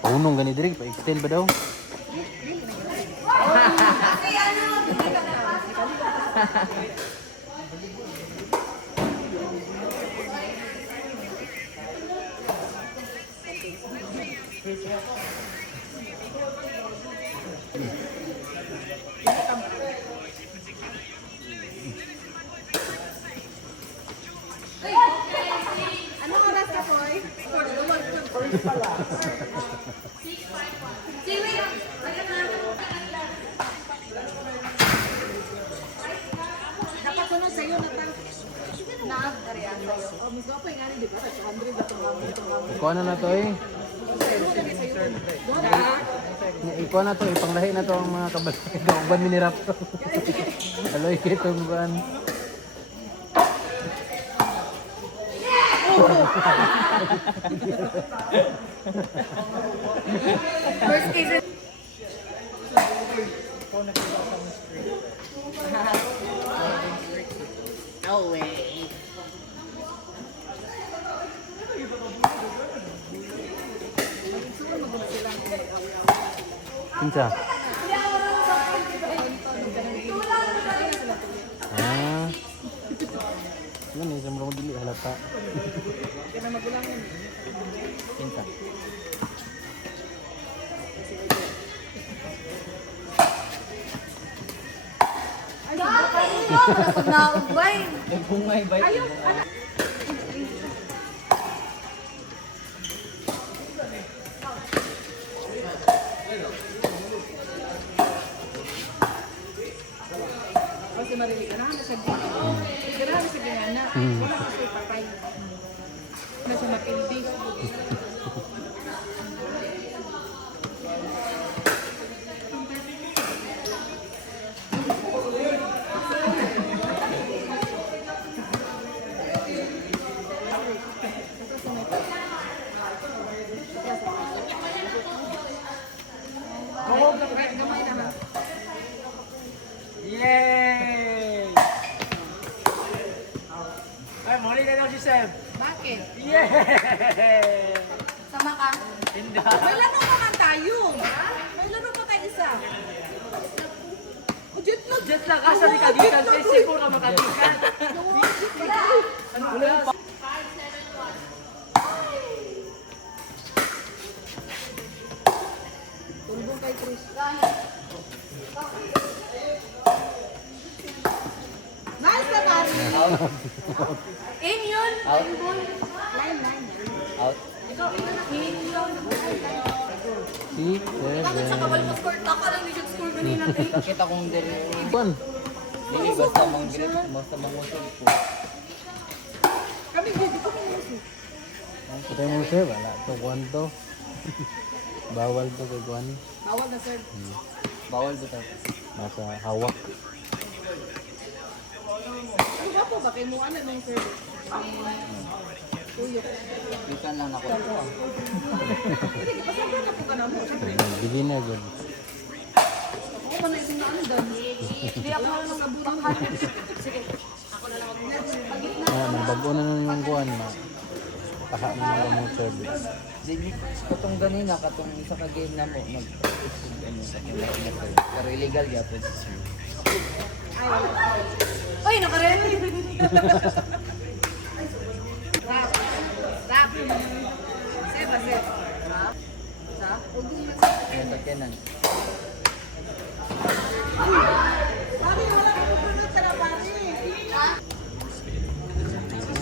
Paunong gani diri, pa-extend ba daw? Anong oras ka, Poy? Dapat sunod sa'yo na ta. Naag-ariyan sa'yo. Oh, miss ko pa yung di ba? 100 na itong Ikuha na to eh. Ikuha na to, ipanglahi na to ang mga kabalay. Kauban minirap to. Aloy kitong ban. First case. No way. Kinsa? Ah. Yan eh, sa murong dili halata. Kinsa? Naubay. Bungay ba? Ayun, anak. Kasi marili ka na siya dito. Sigurado sa ganyan. Wala ka siya patay. Na siya mapildi. Yay! Ay, muli na daw si Sam. Bakit? Yay! Sama ka? Hindi. May laro pa man tayo. May laro pa tayo isa. O, jet lag. Jet lag, asa ni kagikan? Kay Sipo ka makagikan. Ano ulit pa? Tulbong kay Chris. Nice na, Mari. In yun. Out. Line. Out. Ikaw, in yun. Six, Bakit sa kabal seven. mo score? Taka lang ni score kanina. Nakita kong dili. Kuan. Dili basta mong grip, basta mong usog ko. Kami, dito ko mo. Patay mo sir, wala to kuan to. Bawal to kay kuan. Bawal na, sir. Bawal ba tayo? Nasa hawak. Ano ba po ba? Kay mo ano nung sir? Tuyok. Bitan lang ako. Hindi, pasama na po ka na mo. Beginner good. Ako pa na isang na ano doon. Hindi ako na nakabutan. Sige. Ako na lang. Magbago na nun yung kuan. Taha na lang yung service. Dili katong ganina katong isa ka game na mo mag ano sa pero illegal gyapon. Uy, nakareli! Rap. Rap. Seba, seba. Rap. Sa? Yan kenan. Sabi, wala ka pupunod sa napari. Ha?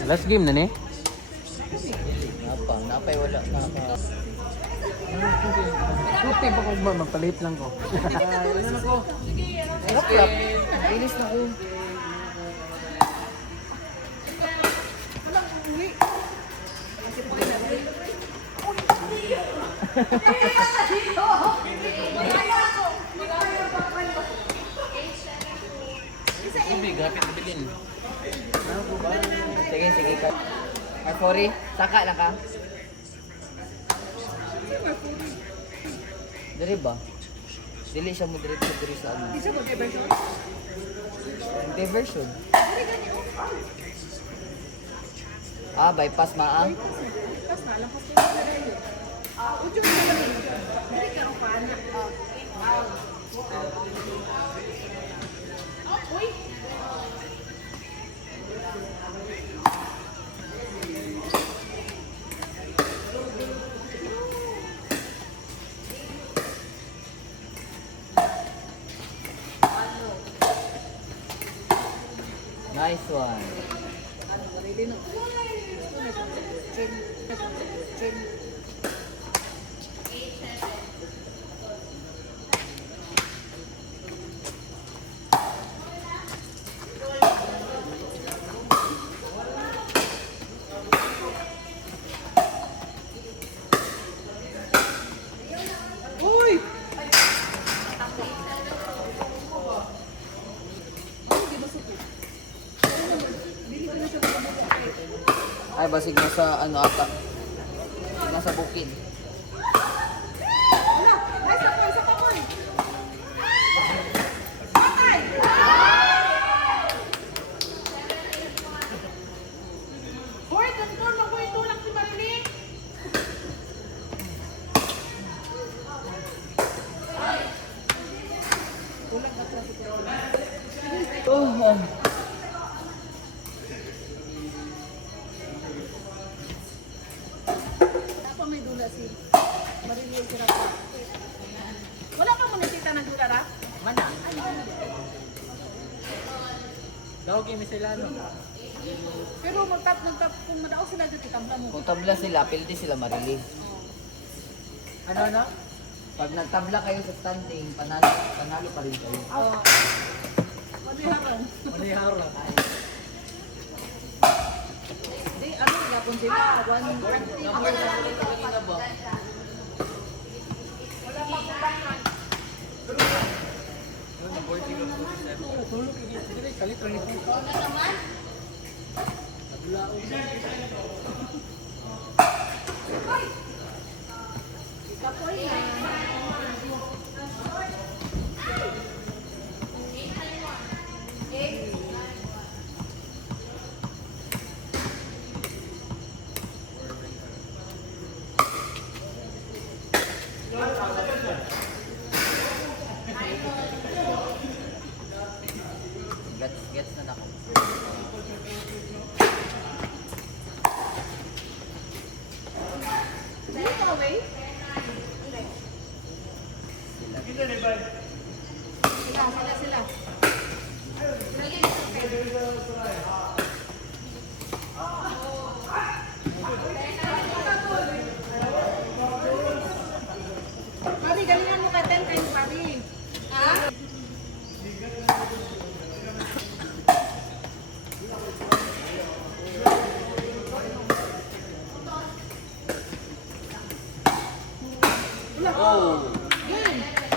Last game na ni. Napay wala na pa. Puti pa ko ba magpalit lang ko. Ano na ko? Rap. Inis na ko. Walang uwi. Kasi po yung nabalik. Ubi, grapit na bilin. Sige ka. Marfori, saka na ka. Dili ba? Dili siya mo diretso diri sa ano. Hindi siya mag-diversion. Diversion. Hindi ganyan. Ah, bypass maa. Tapos na, lampas niya na rin. Nice one. Ready na. Chin. Chin. Uy! Ay, basig nasa ano ata. Nasa bukid. Wala! Isa pa, boy! Patay! Hoy, doon lang, boy, tulak si Marilyn! Tulak na siya si Marilyn. Oh, Ako may dula si Marilyn Sirapa. Wala pa mo nakita ng dula, ra? mana? Daw kay Miselano. Pero magtap, kung madaw sila dito, tabla mo. Kung tabla sila, pildi sila marili. Ano? Pag nagtabla kayo sa standing, panalo pa rin kayo. Oo. Maliharang. Maniharo. Di, ano, yapon sila. One team. Wala pa kubangan. Tulog ini sila kalit ra ni po. Kapoy na. Gets na ako. Dito ka, wey? Sila. Pari, galingan mo ka 10 times, pari. Ha? Oh! Yun.